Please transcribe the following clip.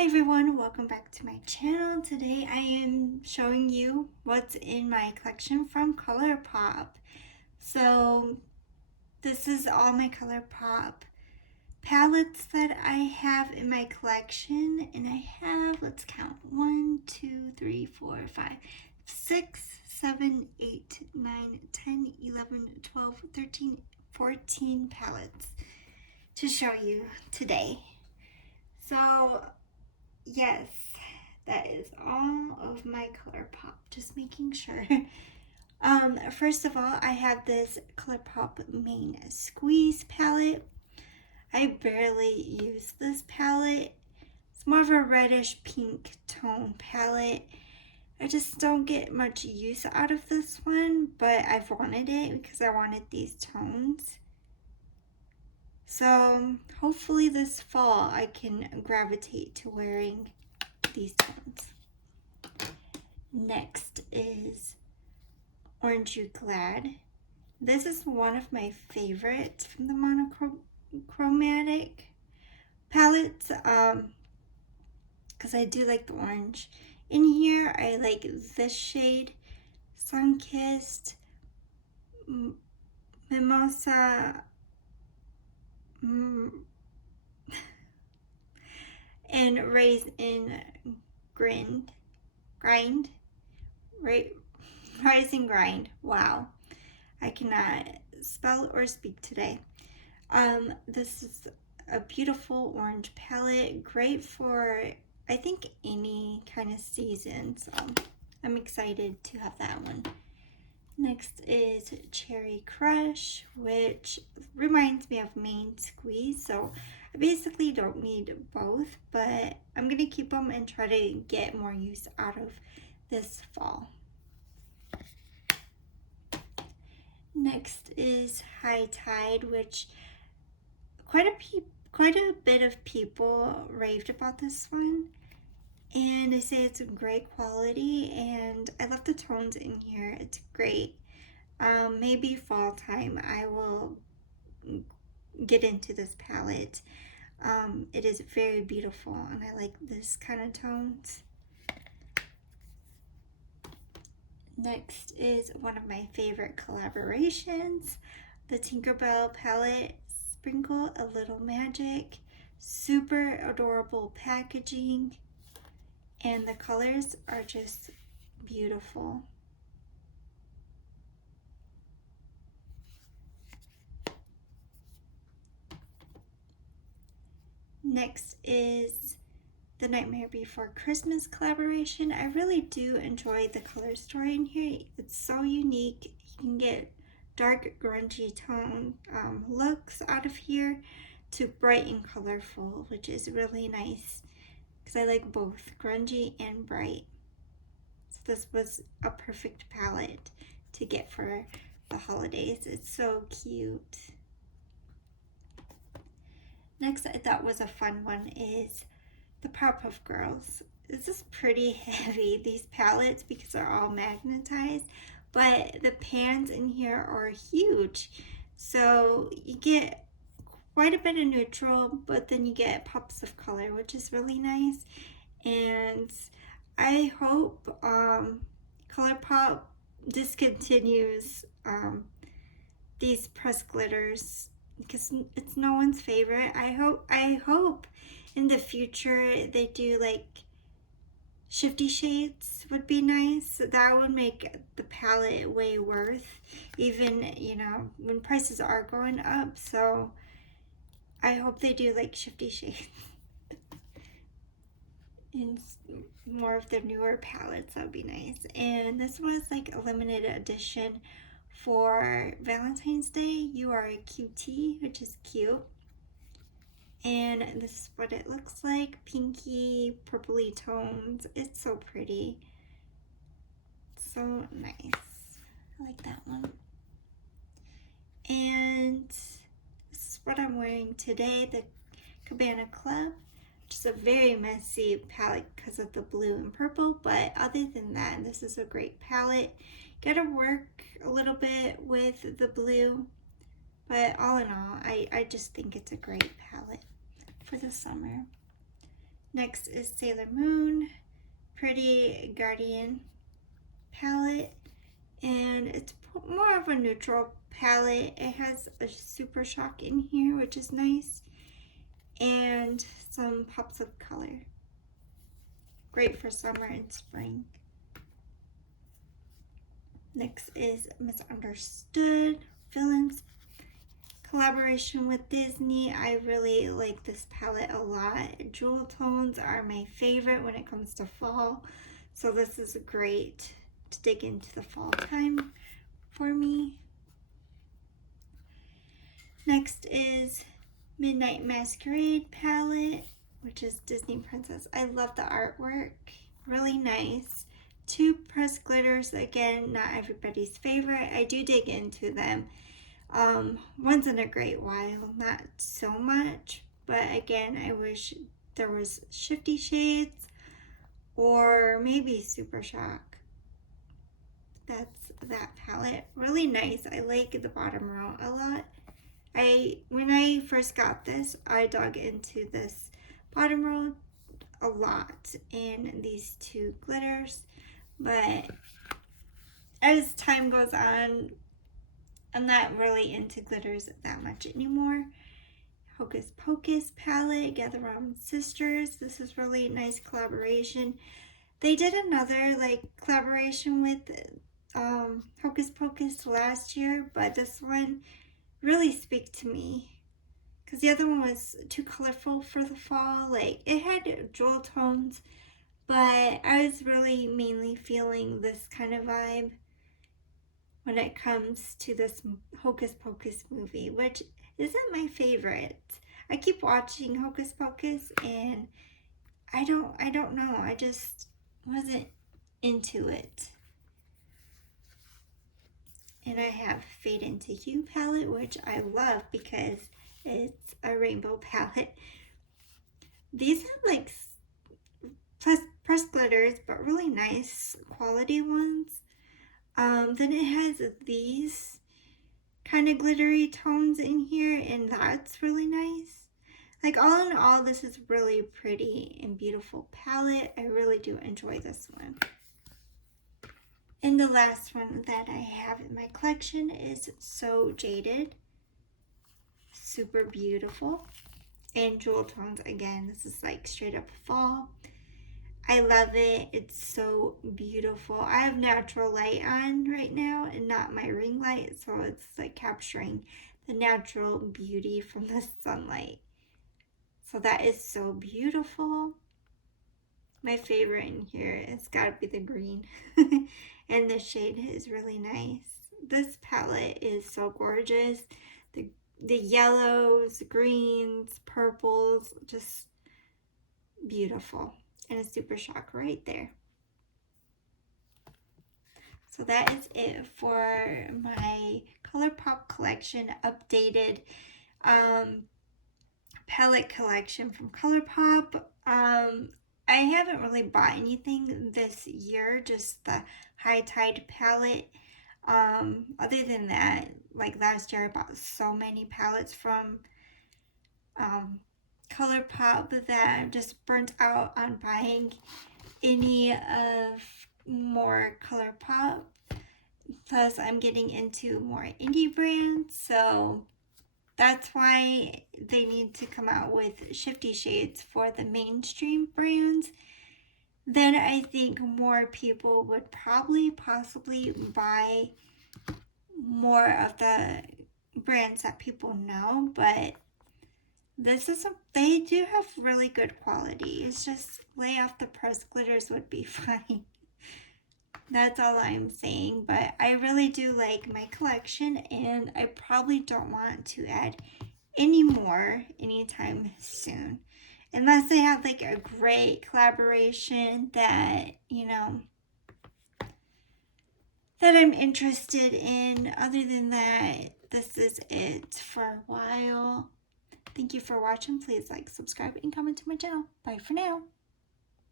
Hi everyone, welcome back to my channel. Today I am showing you what's in my collection from Colourpop. So this is all my Colourpop palettes that I have in my collection, and I have, let's count, 1, 2, 3, 4, 5, 6, 7, 8, 9, 10, 11, 12, 13, 14 palettes to show you today. So yes, that is all of my Colourpop, just making sure. First of all, I have this Colourpop Main Squeeze palette. I barely use this palette. It's more of a reddish pink tone palette. I just don't get much use out of this one, but I've wanted it because I wanted these tones. So hopefully this fall I can gravitate to wearing these tones. Next is Orange You Glad. This is one of my favorites from the monochromatic palettes because I do like the orange. In here I like this shade, Sunkissed, Mimosa, and Raisin Grind, right? Rise and Grind. Wow, I cannot spell or speak today. This is a beautiful orange palette, great for I think any kind of season. So I'm excited to have that one. Next is Cherry Crush, which reminds me of Main Squeeze. So I basically don't need both, but I'm gonna keep them and try to get more use out of this fall. Next is High Tide, which quite a bit of people raved about this one, and they say it's a great quality, and I love the tones in here. It's great. Maybe fall time I will get into this palette. It is very beautiful, and I like this kind of tones. Next is one of my favorite collaborations, the Tinkerbell palette, Sprinkle a Little Magic. Super adorable packaging, and the colors are just beautiful. Next is the Nightmare Before Christmas collaboration. I really do enjoy the color story in here. It's so unique. You can get dark grungy tone looks out of here to bright and colorful, which is really nice because I like both grungy and bright. So this was a perfect palette to get for the holidays. It's so cute. Next I thought was a fun one is the Powerpuff Girls. This is pretty heavy, these palettes, because they're all magnetized, but the pans in here are huge. So you get quite a bit of neutral, but then you get pops of color, which is really nice. And I hope Colourpop discontinues these press glitters because it's no one's favorite. I hope in the future they do like shifty shades would be nice. That would make the palette way worth, even, you know, when prices are going up. So I hope they do like shifty shades in more of the newer palettes. That would be nice. And this was like a limited edition for Valentine's Day. You Are a Cutie, which is cute. And this is what it looks like. Pinky, purpley tones. It's so pretty. So nice. I like that one. And this is what I'm wearing today. The Cabana Club. Which is a very messy palette because of the blue and purple. But other than that, this is a great palette. Gotta work a little bit with the blue. But all in all, I just think it's a great palette for the summer. Next is Sailor Moon, Pretty Guardian palette, and it's more of a neutral palette. It has a Super Shock in here, which is nice, and some pops of color. Great for summer and spring. Next is Misunderstood, Villains, collaboration with Disney. I really like this palette a lot. Jewel tones are my favorite when it comes to fall, so this is great to dig into the fall time for me. Next is Midnight Masquerade palette, which is Disney Princess. I love the artwork, really nice. Two pressed glitters, again, not everybody's favorite. I do dig into them once in a great while, not so much, but again, I wish there was Shifty Shades or maybe Super Shock. That's that palette. Really nice. I like the bottom row a lot. When I first got this, I dug into this bottom row a lot in these two glitters, but as time goes on, I'm not really into glitters that much anymore. Hocus Pocus palette, Gather Round Sisters. This is really nice collaboration. They did another collaboration with Hocus Pocus last year, but this one really speak to me because the other one was too colorful for the fall. Like, it had jewel tones, but I was really mainly feeling this kind of vibe when it comes to this Hocus Pocus movie, which isn't my favorite. I keep watching Hocus Pocus and I don't know, I just wasn't into it. And I have Fade Into You palette, which I love because it's a rainbow palette. These have like pressed glitters, but really nice quality ones. Then it has these kind of glittery tones in here, and that's really nice. Like, all in all, this is really pretty and beautiful palette. I really do enjoy this one. And the last one that I have in my collection is So Jaded. Super beautiful. And jewel tones again. This is like straight up fall. I love it. It's so beautiful. I have natural light on right now and not my ring light, so it's like capturing the natural beauty from the sunlight. So that is so beautiful. My favorite in here has got to be the green. And the shade is really nice. This palette is so gorgeous. The yellows, greens, purples, just beautiful. And a Super Shock right there. So that is it for my Colourpop collection updated palette collection from Colourpop. I haven't really bought anything this year, just the High Tide palette. Other than that, like last year I bought so many palettes from Colourpop that I'm just burnt out on buying any of more Colourpop. Plus, I'm getting into more indie brands, so that's why they need to come out with Shifty Shades for the mainstream brands. Then I think more people would possibly buy more of the brands that people know, but they do have really good quality. It's just lay off the pressed glitters would be fine. That's all I'm saying, but I really do like my collection, and I probably don't want to add any more anytime soon. Unless they have like a great collaboration that, that I'm interested in. Other than that, this is it for a while. Thank you for watching. Please like, subscribe, and comment to my channel. Bye for now.